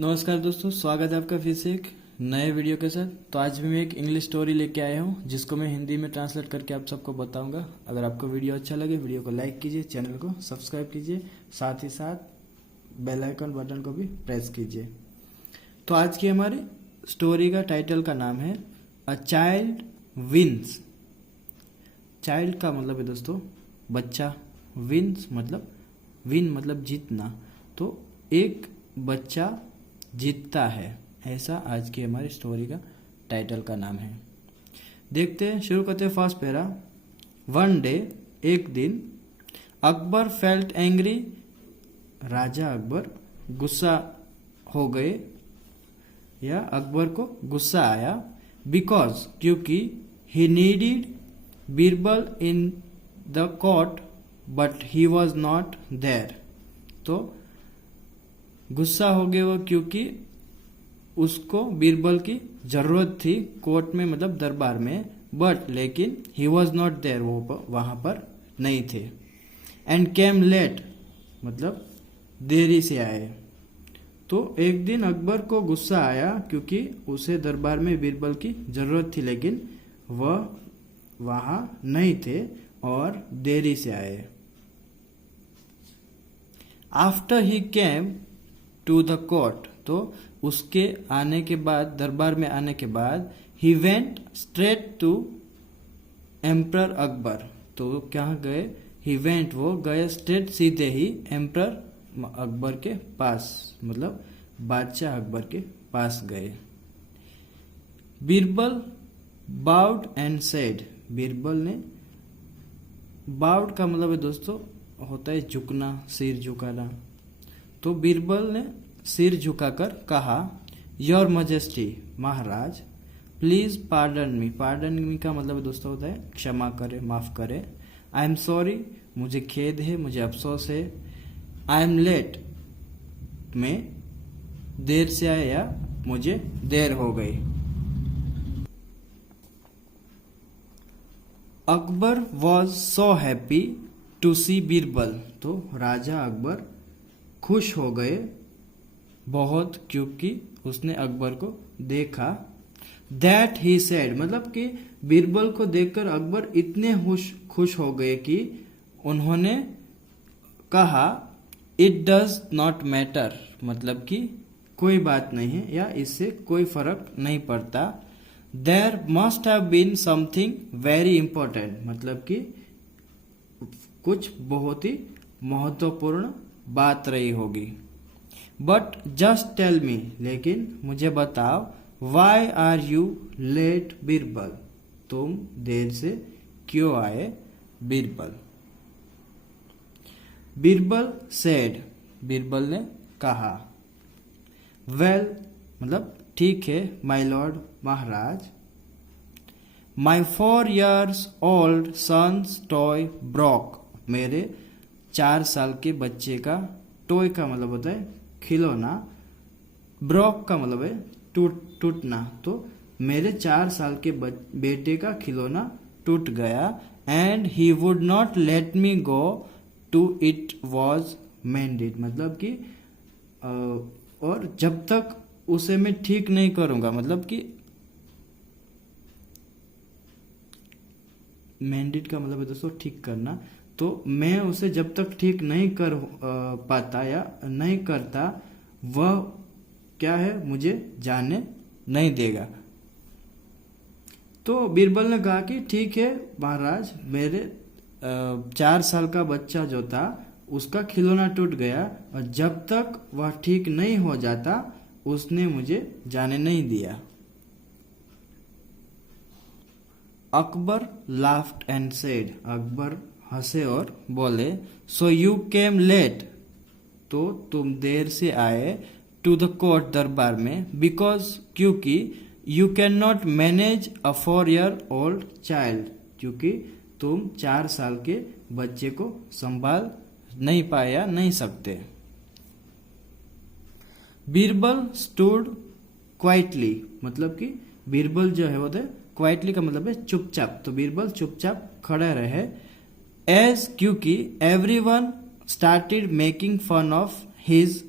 नमस्कार दोस्तों, स्वागत है आपका फिर से एक नए वीडियो के साथ। तो आज भी मैं एक इंग्लिश स्टोरी लेके आया हूँ जिसको मैं हिंदी में ट्रांसलेट करके आप सबको बताऊंगा। अगर आपको वीडियो अच्छा लगे वीडियो को लाइक कीजिए, चैनल को सब्सक्राइब कीजिए, साथ ही साथ बेल आइकन बटन को भी प्रेस कीजिए। तो आज की हमारी स्टोरी का टाइटल का नाम है अ चाइल्ड विन्स। चाइल्ड का मतलब है दोस्तों बच्चा, विन्स मतलब विन मतलब जीतना। तो एक बच्चा जीतता है, ऐसा आज की हमारी स्टोरी का टाइटल का नाम है। देखते हैं, शुरू करते हैं फर्स्ट पैरा। वन डे, एक दिन, अकबर फेल्ट एंग्री, राजा अकबर गुस्सा हो गए या अकबर को गुस्सा आया। बिकॉज क्योंकि he needed Birbal in the court but he was not there. तो गुस्सा हो गए वो क्योंकि उसको बीरबल की जरूरत थी कोर्ट में, मतलब दरबार में, बट लेकिन ही वॉज नॉट देयर, वो वहां पर नहीं थे। एंड केम लेट मतलब देरी से आए। तो एक दिन अकबर को गुस्सा आया क्योंकि उसे दरबार में बीरबल की जरूरत थी लेकिन वह वहां नहीं थे और देरी से आए। After he came to the court, तो उसके आने के बाद, दरबार में आने के बाद, he went straight to emperor Akbar. तो क्या गए, ही वेंट वो गए स्ट्रेट सीधे ही एम्परर अकबर के पास, मतलब बादशाह अकबर के पास गए। Birbal bowed and said, Birbal ने, बाउड का मतलब है दोस्तों होता है झुकना, सिर झुकाना। तो बीरबल ने सिर झुकाकर कहा, your majesty Maharaj, please pardon me. Pardon me का मतलब दोस्तों होता है क्षमा करे, माफ करे। आई एम सॉरी, मुझे खेद है, मुझे अफसोस है। आई एम लेट, मैं देर से आया या मुझे देर हो गई। Akbar was so happy to see Birbal, तो राजा अकबर खुश हो गए बहुत क्योंकि उसने अकबर को देखा। दैट ही सेड मतलब कि बीरबल को देखकर अकबर इतने खुश हो गए कि उन्होंने कहा, इट डज नॉट मैटर मतलब कि कोई बात नहीं है या इससे कोई फर्क नहीं पड़ता। There must have been something very important मतलब कि कुछ बहुत ही महत्वपूर्ण बात रही होगी। बट जस्ट टेल मी, लेकिन मुझे बताओ, why are you late Birbal, तुम देर से क्यों आए बीरबल। बीरबल सेड, बीरबल ने कहा, वेल मतलब ठीक है, माय लॉर्ड महाराज, my 4 years old son's toy broke, मेरे 4 साल के बच्चे का, टॉय का मतलब होता है खिलौना, ब्रोक का मतलब है टूटना। तो मेरे 4 साल के बेटे का खिलौना टूट गया। And he would not let me go to it was mended मतलब कि और जब तक उसे मैं ठीक नहीं करूंगा, मतलब कि मेंडेड का मतलब है दोस्तों ठीक करना। तो मैं उसे जब तक ठीक नहीं कर पाता या नहीं करता, वह क्या है, मुझे जाने नहीं देगा। तो बीरबल ने कहा कि ठीक है महाराज, मेरे 4 साल का बच्चा जो था उसका खिलौना टूट गया और जब तक वह ठीक नहीं हो जाता उसने मुझे जाने नहीं दिया। Akbar laughed and said, Akbar हंसे और बोले, सो यू केम लेट, तो तुम देर से आए, टू द कोर्ट दरबार में, बिकॉज क्योंकि you can not manage a 4 year old child, क्योंकि तुम 4 साल के बच्चे को संभाल नहीं पाया, नहीं सकते। बीरबल स्टूड क्वाइटली मतलब कि बीरबल जो है वो क्वाइटली का मतलब है चुपचाप, तो बीरबल चुपचाप खड़े रहे। एज क्योंकि everyone started making fun of his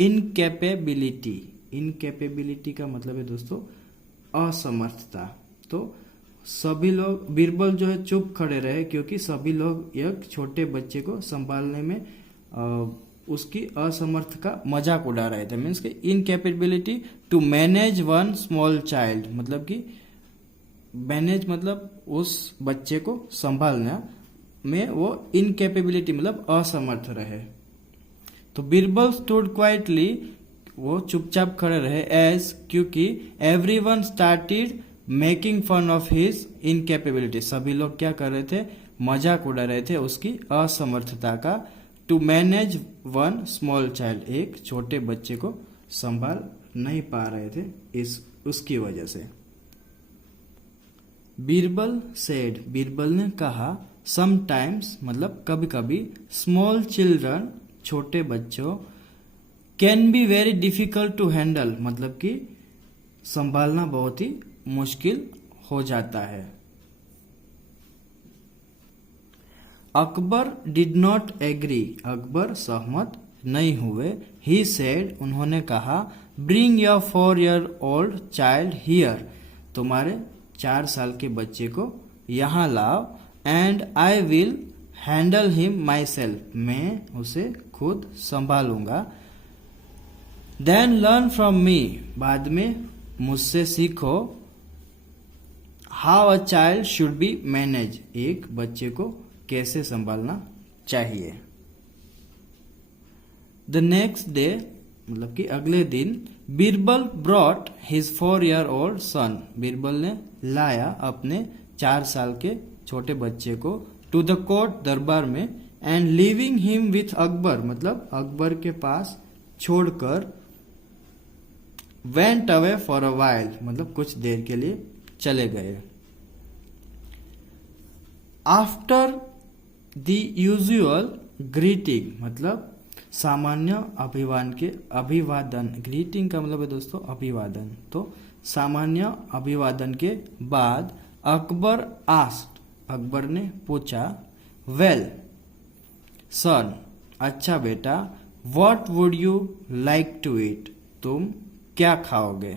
incapability. Incapability का मतलब है दोस्तों असमर्थता। तो सभी लोग, बीरबल जो है चुप खड़े रहे क्योंकि सभी लोग एक छोटे बच्चे को संभालने में उसकी असमर्थ का मजाक उड़ा रहे थे। मीन्स कि incapability to manage one small child, मतलब कि मैनेज मतलब उस बच्चे को संभालना में वो इनकैपेबिलिटी मतलब असमर्थ रहे। तो बीरबल स्टूड क्वाइटली, वो चुपचाप खड़े रहे, एज क्योंकि everyone started making fun of his incapability. सभी लोग क्या कर रहे थे, मजाक उड़ा रहे थे उसकी असमर्थता का। To manage one small child, एक छोटे बच्चे को संभाल नहीं पा रहे थे इस उसकी वजह से। बीरबल सेड, बीरबल ने कहा, समटाइम्स मतलब कभी कभी, स्मॉल चिल्ड्रन छोटे बच्चों, can be very difficult to handle, मतलब कि संभालना बहुत ही मुश्किल हो जाता है। Akbar did not agree, Akbar सहमत नहीं हुए। ही सेड, उन्होंने कहा, bring your 4-year-old child here, तुम्हारे 4 साल के बच्चे को यहाँ लाओ, and I will handle him my self, मैं उसे खुद संभालूंगा। देन लर्न फ्रॉम मी, बाद में मुझसे सीखो, how a child should be manage, एक बच्चे को कैसे संभालना चाहिए। द नेक्स्ट डे, मतलब कि अगले दिन, बीरबल ब्रॉट हिज 4-year-old सन, बीरबल ने लाया अपने 4 साल के छोटे बच्चे को, टू द कोर्ट, दरबार में, and living him with Akbar, मतलब अकबर के पास छोड़कर, went away for a while, मतलब कुछ देर के लिए चले गए। आफ्टर द यूजुअल ग्रीटिंग, मतलब सामान्य अभिवादन, ग्रीटिंग का मतलब है दोस्तों अभिवादन। तो सामान्य अभिवादन के बाद अकबर आस्क्ड, अकबर ने पूछा, वेल सन, अच्छा बेटा, what would you like to eat, तुम क्या खाओगे।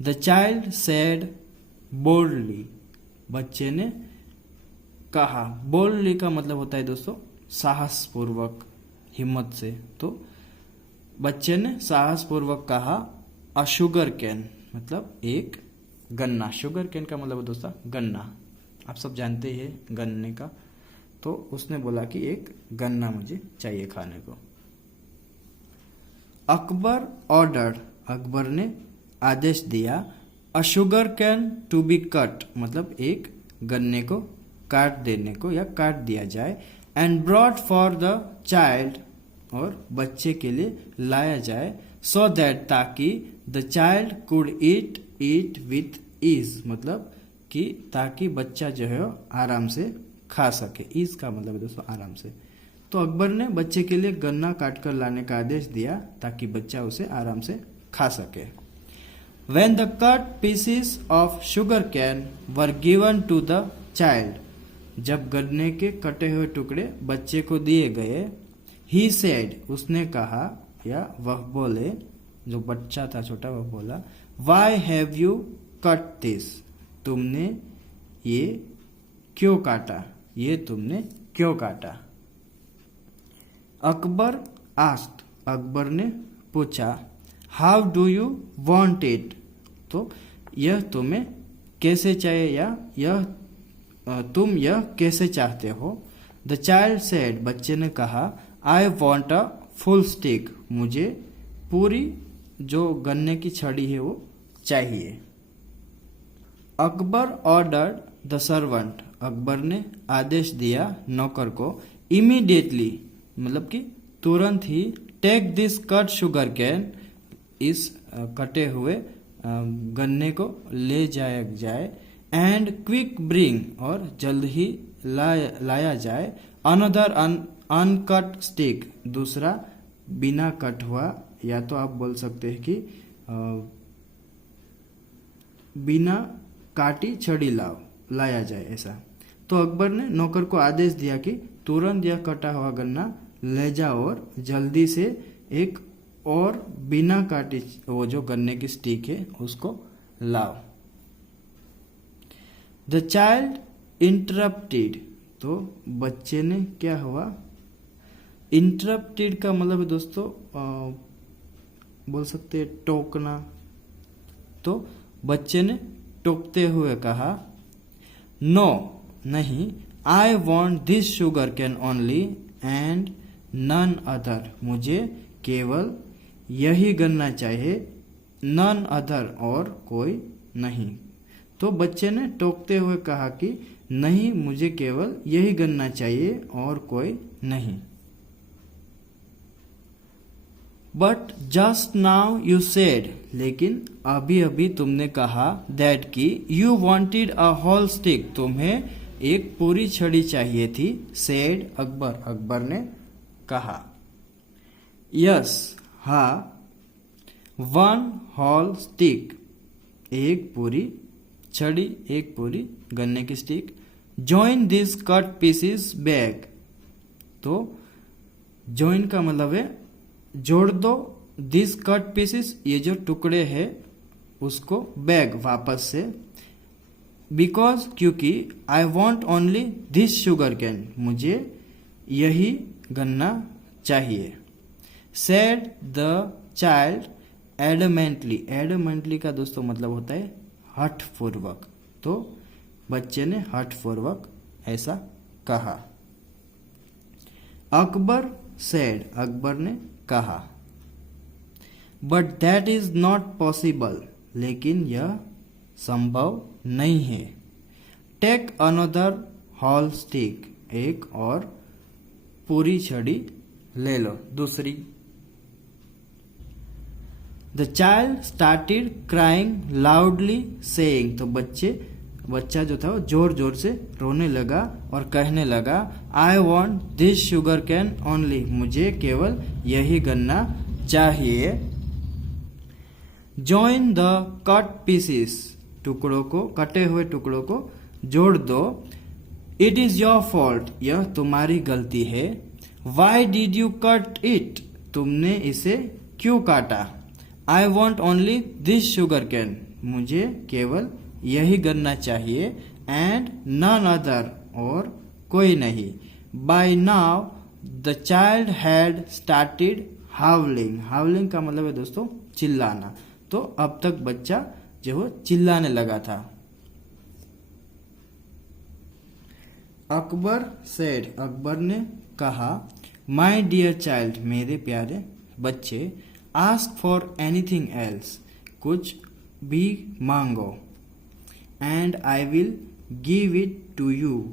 द चाइल्ड सेड बोल्डली, बच्चे ने कहा, बोल्डली का मतलब होता है दोस्तों साहस पूर्वक, हिम्मत से। तो बच्चे ने साहस पूर्वक कहा, अ शुगर कैन, मतलब एक गन्ना। शुगर कैन का मतलब है दोस्तों गन्ना, आप सब जानते हैं गन्ने का। तो उसने बोला कि एक गन्ना मुझे चाहिए खाने को। अकबर ऑर्डर्ड, अकबर ने आदेश दिया, a sugar cane to be cut, मतलब एक गन्ने को काट देने को या काट दिया जाए, and brought for the child, और बच्चे के लिए लाया जाए, सो दैट, ताकि the child could eat it with ease, मतलब कि ताकि बच्चा जो है आराम से खा सके। ईज का मतलब है दोस्तों आराम से। तो अकबर ने बच्चे के लिए गन्ना काट कर लाने का आदेश दिया ताकि बच्चा उसे आराम से खा सके। When the cut pieces of sugar cane were given to the child, जब गन्ने के कटे हुए टुकड़े बच्चे को दिए गए, he said, उसने कहा या वह बोले, जो बच्चा था छोटा वह बोला, why have you cut this, तुमने ये क्यों काटा, ये तुमने क्यों काटा। अकबर आस्क्ड, अकबर ने पूछा, how do you want it, तो यह तुम्हें कैसे चाहिए या तुम यह कैसे चाहते हो। द चाइल्ड सेड, बच्चे ने कहा, I want a full stick, मुझे पूरी जो गन्ने की छड़ी है वो चाहिए। Akbar ordered the servant, Akbar ने आदेश दिया नौकर को, इमीडिएटली, मतलब कि तुरंत ही, take this cut sugar cane, इस कटे हुए गन्ने को ले जाया जाए, एंड क्विक ब्रिंग, और जल्द ही लाया जाए, अनदर अनकट स्टिक, दूसरा बिना कट हुआ, या तो आप बोल सकते हैं कि बिना काटी छड़ी लाया जाए ऐसा। तो अकबर ने नौकर को आदेश दिया कि तुरंत यह कटा हुआ गन्ना ले जाओ और जल्दी से एक और बिना काटे वो जो गन्ने की स्टिक है उसको लाओ। द चाइल्ड इंटरप्टेड, तो बच्चे ने क्या हुआ, इंटरप्टेड का मतलब है दोस्तों बोल सकते हैं टोकना। तो बच्चे ने टोकते हुए कहा, नो नहीं, I want this sugar cane only and none other, मुझे केवल यही गन्ना चाहिए, नन अदर और कोई नहीं। तो बच्चे ने टोकते हुए कहा कि नहीं, मुझे केवल यही गन्ना चाहिए और कोई नहीं। But just now you said, लेकिन अभी अभी तुमने कहा, दैट कि you wanted a whole stick, तुम्हें एक पूरी छड़ी चाहिए थी। सेड अकबर, अकबर ने कहा। यस हाँ, वन होल स्टिक, एक पूरी छड़ी, एक पूरी गन्ने की stick. Join this cut pieces bag, तो जॉइन का मतलब है जोड़ दो, दिस कट पीसेस ये जो टुकड़े हैं उसको बैग वापस से, बिकॉज क्योंकि I want only this sugar can, मुझे यही गन्ना चाहिए। सेड द चाइल्ड एडमेंटली, एडमेंटली का दोस्तों मतलब होता है हठ पूर्वक, तो बच्चे ने हठ पूर्वक ऐसा कहा। अकबर सेड, अकबर ने कहा। But that is not possible, लेकिन यह संभव नहीं है। टेक अनदर होल स्टिक, एक और पूरी छड़ी ले लो, दूसरी। The child started crying loudly saying, तो बच्चा जो था वो जोर जोर से रोने लगा और कहने लगा, आई want this sugar cane only, मुझे केवल यही गन्ना चाहिए। जॉइन द कट पीसेस, टुकड़ों को, कटे हुए टुकड़ों को जोड़ दो। इट इज योर फॉल्ट, यह तुम्हारी गलती है। Why did you cut it, तुमने इसे क्यों काटा। I want only this sugar can, मुझे केवल यही गन्ना चाहिए। एंड नन अदर, और कोई नहीं। By now the child had started howling, howling का मतलब है दोस्तों चिल्लाना, तो अब तक बच्चा जो है चिल्लाने लगा था। अकबर सेड, अकबर ने कहा, माई डियर चाइल्ड, मेरे प्यारे बच्चे, आस्क फॉर एनीथिंग एल्स, कुछ भी मांगो। And I will give it to you,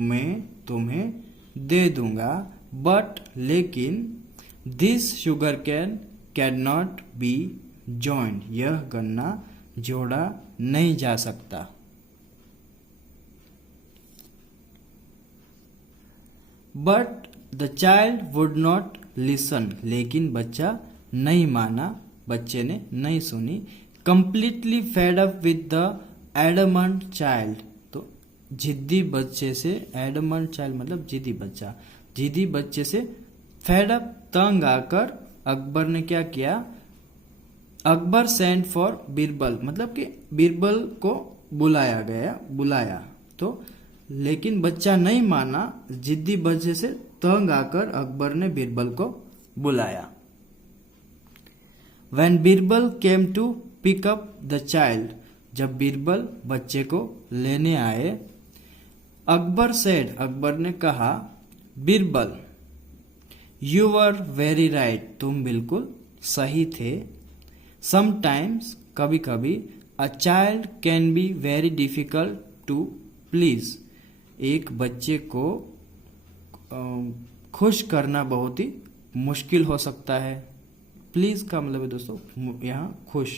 मैं तुम्हें दे दूंगा। बट लेकिन this sugar cane not be joined, यह गन्ना जोड़ा नहीं जा सकता। But the child would not listen, लेकिन बच्चा नहीं माना, बच्चे ने नहीं सुनी। Completely fed up with the adamant child, तो जिद्दी बच्चे से, एडमंड चाइल्ड मतलब जिद्दी बच्चा, जिद्दी बच्चे से फेड अप तंग आकर अकबर ने क्या किया, अकबर सेंड फॉर बीरबल, मतलब कि बीरबल को बुलाया। तो लेकिन बच्चा नहीं माना, जिद्दी बच्चे से तंग आकर अकबर ने बीरबल को बुलाया। When Birbal came to pick up the child, जब बीरबल बच्चे को लेने आए, अकबर सेड, अकबर ने कहा, Birbal you were very right, तुम बिल्कुल सही थे। समटाइम्स, कभी कभी, a child can be very difficult to please, एक बच्चे को खुश करना बहुत ही मुश्किल हो सकता है। प्लीज का मतलब है दोस्तों यहाँ खुश,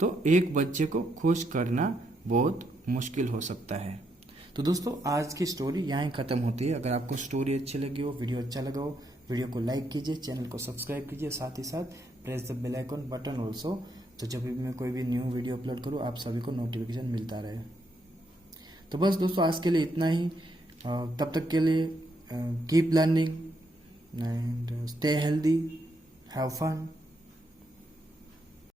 तो एक बच्चे को खुश करना बहुत मुश्किल हो सकता है। तो दोस्तों आज की स्टोरी यहाँ ही खत्म होती है। अगर आपको स्टोरी अच्छी लगी हो, वीडियो अच्छा लगा हो, वीडियो को लाइक कीजिए, चैनल को सब्सक्राइब कीजिए, साथ ही साथ press the bell icon button also, तो जब भी मैं कोई भी न्यू वीडियो अपलोड करूँ आप सभी को नोटिफिकेशन मिलता रहे। तो बस दोस्तों आज के लिए इतना ही। तब तक के लिए keep learning and stay healthy, have fun.